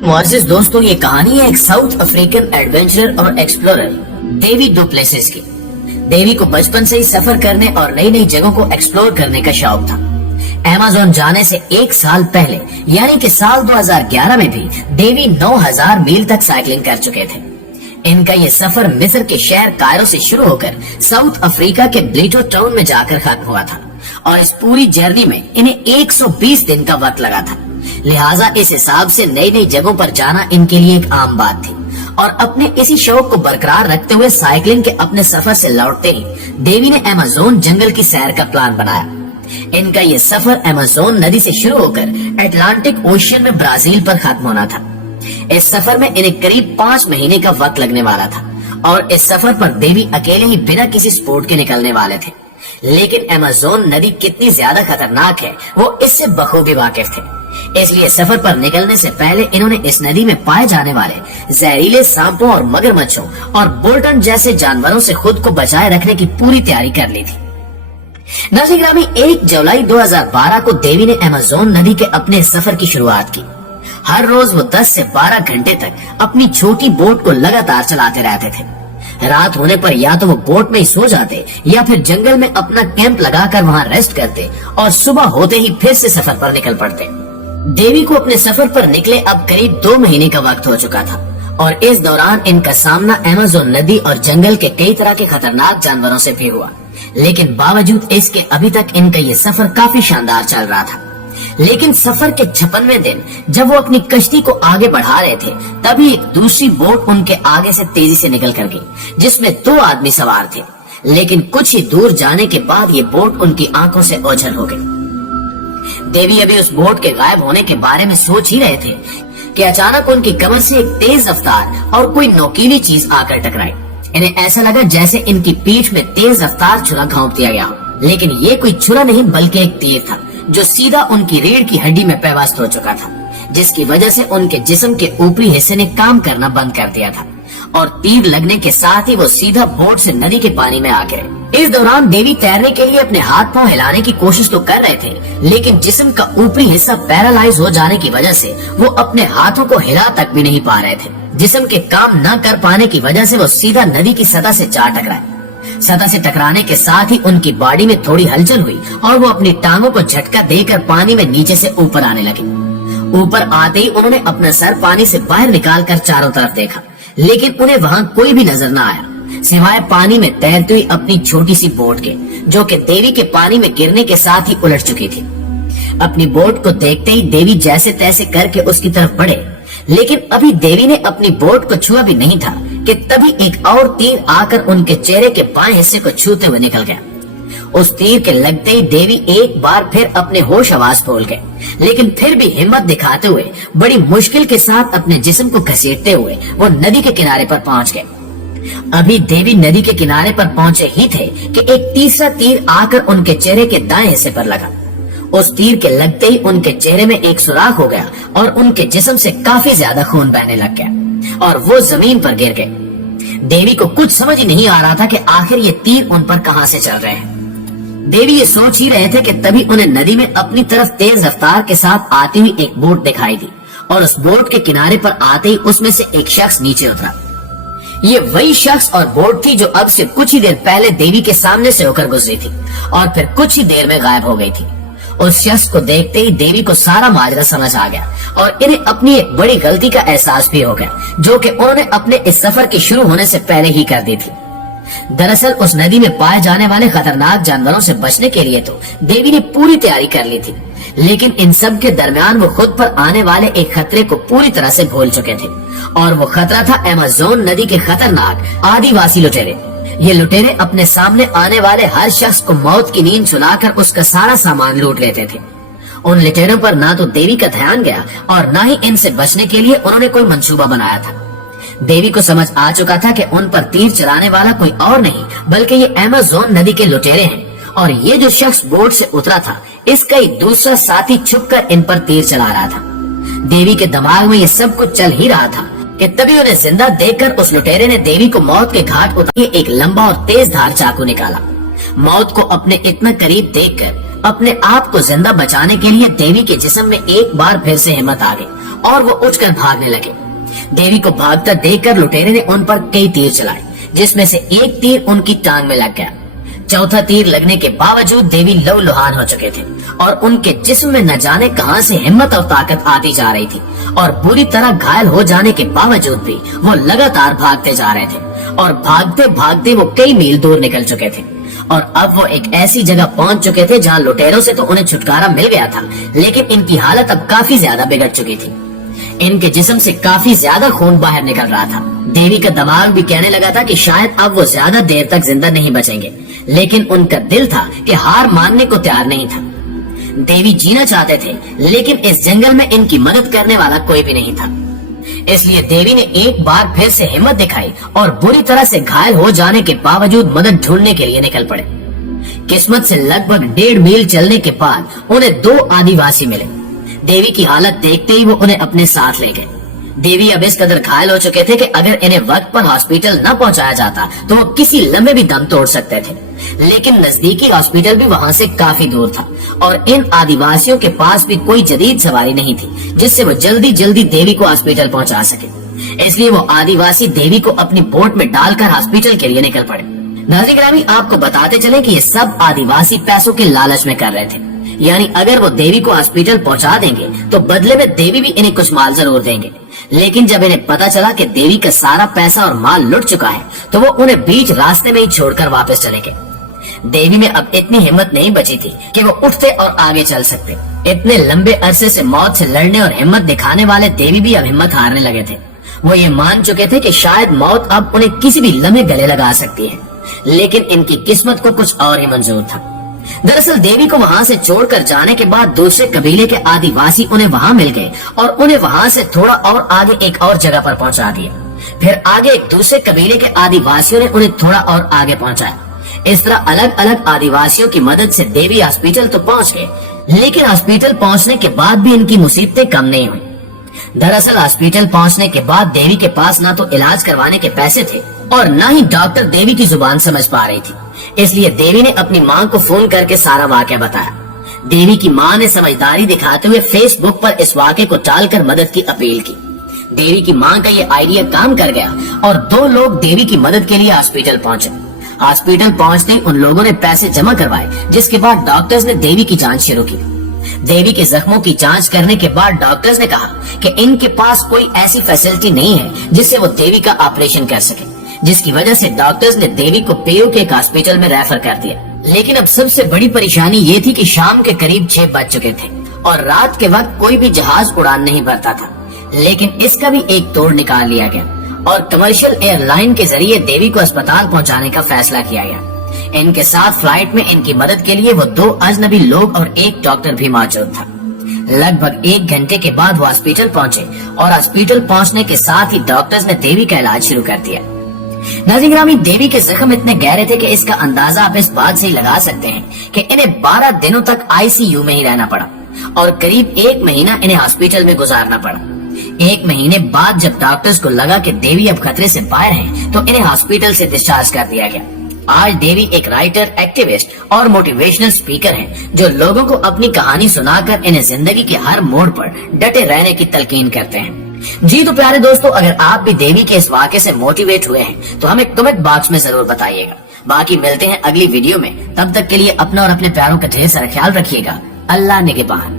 मुअज़्ज़िज़ दोस्तों, ये कहानी है एक साउथ अफ्रीकन एडवेंचरर और एक्सप्लोरर डेवी डु प्लेसिस की। डेवी को बचपन से ही सफर करने और नई नई जगहों को एक्सप्लोर करने का शौक था। अमेज़न जाने से एक साल पहले यानी कि साल 2011 में भी डेवी 9000 मील तक साइकिलिंग कर चुके थे। इनका ये सफर मिस्र के शहर कायरो से शुरू होकर साउथ अफ्रीका के ब्लीटो टाउन में जाकर खत्म हुआ था और इस पूरी जर्नी में इन्हें 120 दिन का वक्त लगा था। लिहाजा इस हिसाब से नई नई जगहों पर जाना इनके लिए एक आम बात थी और अपने इसी शौक को बरकरार रखते हुए साइकिलिंग के अपने सफर से लौटते ही डेवी ने अमेज़न जंगल की सैर का प्लान बनाया। इनका ये सफर अमेज़न नदी से शुरू होकर अटलांटिक ओशियन में ब्राजील पर खत्म होना था। इस सफर में इन्हें करीब 5 महीने का वक्त लगने वाला था और इस सफर पर डेवी अकेले ही बिना किसी सपोर्ट के निकलने वाले थे। लेकिन अमेज़न नदी कितनी ज्यादा खतरनाक है वो इससे बखूबी वाकिफ थे, इसलिए सफर पर निकलने से पहले इन्होंने इस नदी में पाए जाने वाले जहरीले सांपों और मगरमच्छों और बोल्टन जैसे जानवरों से खुद को बचाए रखने की पूरी तैयारी कर ली थी। नाज़रीन, 1 जुलाई 2012 को डेवी ने अमेज़न नदी के अपने सफर की शुरुआत की। हर रोज वो 10 से 12 घंटे तक अपनी छोटी बोट को लगातार चलाते रहते थे। रात होने पर या तो वो बोट में ही सो जाते या फिर जंगल में अपना कैंप लगाकर वहाँ रेस्ट करते और सुबह होते ही फिर से सफर पर निकल पड़ते। डेवी को अपने सफर पर निकले अब करीब 2 महीने का वक्त हो चुका था और इस दौरान इनका सामना अमेज़न नदी और जंगल के कई तरह के खतरनाक जानवरों से भी हुआ। लेकिन बावजूद इसके अभी तक इनका ये सफर काफी शानदार चल रहा था। लेकिन सफर के 56वें दिन जब वो अपनी कश्ती को आगे बढ़ा रहे थे, तभी एक दूसरी बोट उनके आगे से तेजी से निकल कर गई, जिसमें 2 आदमी सवार थे। लेकिन कुछ ही दूर जाने के बाद ये बोट उनकी आंखों से ओझल हो गई। देवी अभी उस बोट के गायब होने के बारे में सोच ही रहे थे कि अचानक उनकी कमर से एक तेज रफ्तार और कोई नोकीली चीज आकर टकराई। इन्हें ऐसा लगा जैसे इनकी पीठ में तेज रफ्तार छुरा घोंप दिया गया हो, लेकिन ये कोई छुरा नहीं बल्कि एक तीर था जो सीधा उनकी रीढ़ की हड्डी में पेवस्त हो चुका था, जिसकी वजह से उनके जिस्म के ऊपरी हिस्से ने काम करना बंद कर दिया था और तीर लगने के साथ ही वो सीधा बोट से नदी के पानी में आ गिरे। इस दौरान देवी तैरने के लिए अपने हाथ पांव हिलाने की कोशिश तो कर रहे थे, लेकिन जिस्म का ऊपरी हिस्सा पैरालाइज हो जाने की वजह से वो अपने हाथों को हिला तक भी नहीं पा रहे थे। जिस्म के काम न कर पाने की वजह से वो सीधा नदी की सतह से जा टकराए। सतह से टकराने के साथ ही उनकी बॉडी में थोड़ी हलचल हुई और वो अपनी टांगों को झटका देकर पानी में नीचे से ऊपर आने लगे। ऊपर आते ही उन्होंने अपना सर पानी से बाहर निकाल कर चारों तरफ देखा, लेकिन उन्हें वहाँ कोई भी नजर न आया सिवाय पानी में तैरती हुई अपनी छोटी सी बोट के, जो कि देवी के पानी में गिरने के साथ ही उलट चुकी थी। अपनी बोट को देखते ही देवी जैसे तैसे करके उसकी तरफ बढ़े, लेकिन अभी देवी ने अपनी बोट को छुआ भी नहीं था कि तभी एक और तीर आकर उनके चेहरे के बाएं हिस्से को छूते हुए निकल गया। उस तीर के लगते ही देवी एक बार फिर अपने होश आवाज भूल गए, लेकिन फिर भी हिम्मत दिखाते हुए बड़ी मुश्किल के साथ अपने जिस्म को घसीटते हुए वो नदी के किनारे पर पहुंच गए। अभी देवी नदी के किनारे पर पहुंचे ही थे कि एक तीसरा तीर आकर उनके चेहरे के दाएं हिस्से पर लगा। उस तीर के लगते ही उनके चेहरे में एक सुराख हो गया और उनके जिस्म से काफी ज्यादा खून बहने लग गया और वो जमीन पर गिर गए। देवी को कुछ समझ ही नहीं आ रहा था कि आखिर ये तीर उन पर कहां से चल रहे हैं। देवी ये सोच ही रहे थे कि तभी उन्हें नदी में अपनी तरफ तेज रफ्तार के साथ आती हुई एक बोट दिखाई दी और उस बोट के किनारे पर आते ही उसमें से एक शख्स नीचे उतरा। ये वही शख्स और बोट थी जो अब से कुछ ही देर पहले देवी के सामने से होकर गुजरी थी और फिर कुछ ही देर में गायब हो गई थी। उस शख्स को देखते ही देवी को सारा माजरा समझ आ गया और इन्हें अपनी एक बड़ी गलती का एहसास भी हो गया, जो कि उन्होंने अपने इस सफर के शुरू होने से पहले ही कर दी थी। दरअसल उस नदी में पाए जाने वाले खतरनाक जानवरों से बचने के लिए तो देवी ने पूरी तैयारी कर ली थी, लेकिन इन सब के दरमियान वो खुद पर आने वाले एक खतरे को पूरी तरह से भूल चुके थे और वो खतरा था अमेज़न नदी के खतरनाक आदिवासी लुटेरे। ये लुटेरे अपने सामने आने वाले हर शख्स को मौत की नींद सुनाकर उसका सारा सामान लूट लेते थे। उन लुटेरों पर ना तो देवी का ध्यान गया और ना ही इनसे बचने के लिए उन्होंने कोई मंसूबा बनाया था। देवी को समझ आ चुका था कि उन पर तीर चलाने वाला कोई और नहीं बल्कि ये अमेज़न नदी के लुटेरे हैं और ये जो शख्स बोट से उतरा था इसका ही दूसरा साथी छुपकर इन पर तीर चला रहा था। देवी के दिमाग में ये सब कुछ चल ही रहा था कि तभी उन्हें जिंदा देखकर उस लुटेरे ने देवी को मौत के घाट उतार एक लंबा और तेज धार चाकू निकाला। मौत को अपने इतना करीब देखकर अपने आप को जिंदा बचाने के लिए देवी के जिस्म में एक बार फिर से हिम्मत आ गई और वो उठकर भागने लगे। देवी को भागता देखकर लुटेरे ने उन पर कई तीर चलाए, जिसमें से एक तीर उनकी टांग में लग गया। चौथा तीर लगने के बावजूद देवी लहूलुहान हो चुके थे और उनके जिस्म में न जाने कहां से हिम्मत और ताकत आती जा रही थी, और बुरी तरह घायल हो जाने के बावजूद भी वो लगातार भागते जा रहे थे और भागते भागते वो कई मील दूर निकल चुके थे। और अब वो एक ऐसी जगह पहुंच चुके थे जहां लुटेरों से तो उन्हें छुटकारा मिल गया था, लेकिन इनकी हालत अब काफी ज्यादा बिगड़ चुकी थी। इनके जिस्म से काफी ज्यादा खून बाहर निकल रहा था। देवी का दिमाग भी कहने लगा था कि शायद अब वो ज्यादा देर तक जिंदा नहीं बचेंगे, लेकिन उनका दिल था कि हार मानने को तैयार नहीं था। देवी जीना चाहते थे, लेकिन इस जंगल में इनकी मदद करने वाला कोई भी नहीं था। इसलिए देवी ने एक बार फिर से हिम्मत दिखाई और बुरी तरह से घायल हो जाने के बावजूद मदद ढूंढने के लिए निकल पड़े। किस्मत से लगभग 1.5 मील चलने के बाद उन्हें 2 आदिवासी मिले। देवी की हालत देखते ही वो उन्हें अपने साथ ले गए। देवी अब इस कदर घायल हो चुके थे कि अगर इन्हें वक्त पर हॉस्पिटल न पहुंचाया जाता तो वो किसी लम्हे भी दम तोड़ सकते थे, लेकिन नजदीकी हॉस्पिटल भी वहां से काफी दूर था और इन आदिवासियों के पास भी कोई जदीद सवारी नहीं थी जिससे वो जल्दी जल्दी देवी को हॉस्पिटल पहुंचा सके। इसलिए वो आदिवासी देवी को अपनी बोट में डालकर हॉस्पिटल के लिए निकल पड़े। नाज़रीन गिरामी, आपको बताते चले कि ये सब आदिवासी पैसों के लालच में कर रहे थे, यानी अगर वो देवी को हॉस्पिटल पहुंचा देंगे तो बदले में देवी भी इन्हें कुछ माल जरूर देंगे। लेकिन जब इन्हें पता चला कि देवी का सारा पैसा और माल लुट चुका है तो वो उन्हें बीच रास्ते में ही छोड़कर वापस चले गए। देवी में अब इतनी हिम्मत नहीं बची थी कि वो उठते और आगे चल सकते। इतने लंबे अरसे से मौत से लड़ने और हिम्मत दिखाने वाले देवी भी अब हिम्मत हारने लगे थे। वो ये मान चुके थे कि शायद मौत अब उन्हें किसी भी लम्हे गले लगा सकती है, लेकिन इनकी किस्मत को कुछ और ही मंजूर था। दरअसल देवी को वहां से छोड़कर जाने के बाद दूसरे कबीले के आदिवासी उन्हें वहां मिल गए और उन्हें वहां से थोड़ा और आगे एक और जगह पर पहुंचा दिया। फिर आगे एक दूसरे कबीले के आदिवासियों ने उन्हें थोड़ा और आगे पहुंचाया। इस तरह अलग अलग आदिवासियों की मदद से देवी हॉस्पिटल तो पहुंच गए, लेकिन हॉस्पिटल पहुंचने के बाद भी इनकी मुसीबतें कम नहीं हुई। दरअसल हॉस्पिटल पहुंचने के बाद देवी के पास ना तो इलाज करवाने के पैसे थे और न ही डॉक्टर देवी की जुबान समझ पा रही थी। इसलिए देवी ने अपनी मां को फोन करके सारा वाकया बताया। देवी की मां ने समझदारी दिखाते हुए फेसबुक पर इस वाकये को टालकर मदद की अपील की। देवी की मां का ये आइडिया काम कर गया और 2 लोग देवी की मदद के लिए हॉस्पिटल पहुंचे। हॉस्पिटल पहुंचते ही उन लोगों ने पैसे जमा करवाए, जिसके बाद डॉक्टर्स ने देवी की जांच शुरू की। देवी के जख्मों की जांच करने के बाद डॉक्टर्स ने कहा कि इनके पास कोई ऐसी फैसिलिटी नहीं है जिससे वो देवी का ऑपरेशन कर सके, जिसकी वजह से डॉक्टर्स ने देवी को पेयू के एक हॉस्पिटल में रेफर कर दिया। लेकिन अब सबसे बड़ी परेशानी ये थी कि शाम के करीब 6 बज चुके थे और रात के वक्त कोई भी जहाज उड़ान नहीं भरता था। लेकिन इसका भी एक तोड़ निकाल लिया गया और कमर्शियल एयरलाइन के जरिए देवी को अस्पताल पहुंचाने का फैसला किया गया। इनके साथ फ्लाइट में इनकी मदद के लिए वो 2 अजनबी लोग और एक डॉक्टर भी मौजूद था। लगभग 1 घंटे के बाद वो हॉस्पिटल पहुंचे और हॉस्पिटल पहुंचने के साथ ही डॉक्टर्स ने देवी का इलाज शुरू कर दिया। नाज़रीन गिरामी, देवी के जख्म इतने गहरे थे कि इसका अंदाजा आप इस बात से ही लगा सकते हैं कि इन्हें 12 दिनों तक आईसीयू में ही रहना पड़ा और करीब 1 महीना इन्हें हॉस्पिटल में गुजारना पड़ा। 1 महीने बाद जब डॉक्टर्स को लगा कि देवी अब खतरे से बाहर हैं, तो इन्हें हॉस्पिटल से डिस्चार्ज कर दिया गया। आज देवी एक राइटर, एक्टिविस्ट और मोटिवेशनल स्पीकर हैं, जो लोगों को अपनी कहानी सुनाकर इन्हें जिंदगी के हर मोड़ पर डटे रहने की तलकीन करते हैं। जी तो प्यारे दोस्तों, अगर आप भी देवी के इस वाक़े से मोटिवेट हुए हैं तो हमें कमेंट बॉक्स में जरूर बताइएगा। बाकी मिलते हैं अगली वीडियो में, तब तक के लिए अपना और अपने प्यारों का ढेर सारा ख्याल रखिएगा। अल्लाह निगहबान।